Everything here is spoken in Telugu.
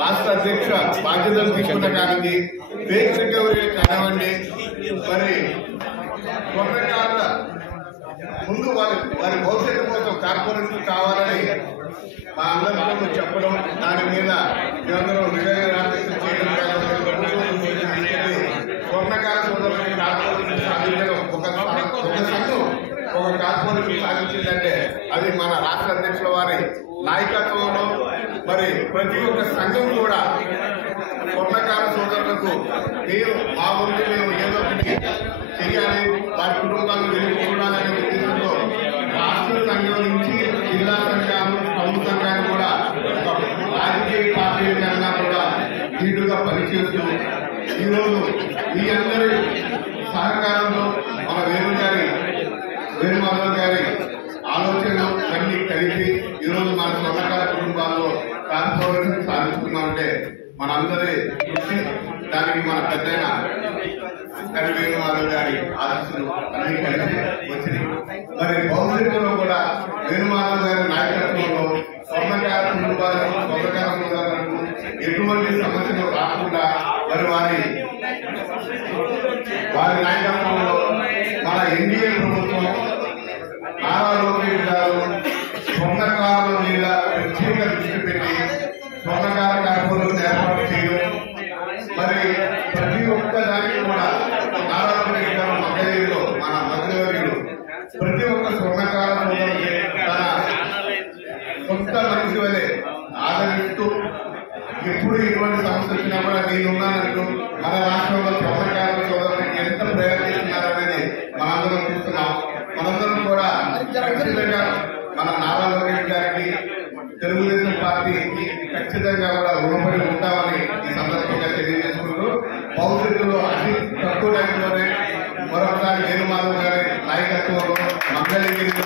రాష్ట్ర అధ్యక్ష బాధ్యతలు తీసుకున్న కానివ్వండి, ఫేక్ రికవరీ కానివ్వండి, మరి కొన్నకాల ముందు వారి భవిష్యత్తు కోసం కార్పొరేషన్ కావాలని మా అందరితో చెప్పడం, దాని మీద మేమందరూ నివేదన చేయడం, స్వర్ణకార సోదరులకి కార్పొరేషన్ సాధించడం, ఒక సంఘం ఒక కార్పొరేషన్ సాధించిందంటే అది మన రాష్ట్ర అధ్యక్షుల వారి నాయకత్వంలో. మరి ప్రతి ఒక్క సంఘం కూడా స్వర్ణకార సోదరులకు మా ఊరిలో మేము ఏదో ఒకటి చేయాలి, వారి కుటుంబాలను వెలుగు చూడాలనే ఉద్దేశంతో రాష్ట్ర సంఘం నుంచి జిల్లా సంఘాలు, ప్రభుత్వ సంఘాలు కూడా రాజకీయ పార్టీల కన్నా కూడా ధీటుగా పనిచేస్తూ ఈరోజు మీ అందరి సహకారంలో మన వేణుమాధవ్ గారి ఆలోచనలు అన్ని కలిపి ఈరోజు మన స్వర్ణకార కుటుంబాల్లో ట్రాన్స్ఫర్మేషన్ సాధిస్తున్నామంటే మనందరి కృషి, దానికి మన పెద్దయిన వేణుమాధవ్ గారి ఆలోచనలు అన్ని కలిసి వచ్చినాయి. మరి భవిష్యత్తులో కూడా వేణుమాధవ్ గారి నాయకత్వంలో స్వర్ణకార కుటుంబాలకు, స్వర్ణకార కుటుంబాలకు ఎటువంటి సమస్యలు రాకుండా మరి వారి నాయకత్వంలో మన ఎన్డీఏ ప్రభుత్వం నారా లోకేష్ గారు స్వర్ణకారుల మీద ప్రత్యేక దృష్టి పెట్టి స్వర్ణకార కార్పొరేషన్ ఏర్పాటు చేయడం, మరి ప్రతి ఒక్క దానికి కూడా నారా లోకేష్ గారు మంగళగిరిలో మన మంత్రివర్యులు ప్రతి ఒక్క స్వర్ణకార తన సొంత మనిషి వలె ఆదరిస్తూ ఎప్పుడు ఎటువంటి సమస్య వచ్చినా కూడా నేనున్నానంటూ మన రాష్ట్రంలో స్వర్ణకార సోదరులకు ఎంత ప్రయత్నిస్తున్నారనేది మనందరం చూస్తున్నాం. మనందరం కూడా ఖచ్చితంగా మన నారా లోకేష్ గారికి, తెలుగుదేశం పార్టీకి ఖచ్చితంగా కూడా రుణపడి ఉంటామని ఈ సందర్భంగా తెలియజేసుకుంటూ భవిష్యత్తులో అతి తక్కువ టైంలోనే మరొకసారి వేణుమాధవ్ గారి నాయకత్వంలో మంగళగిరిలో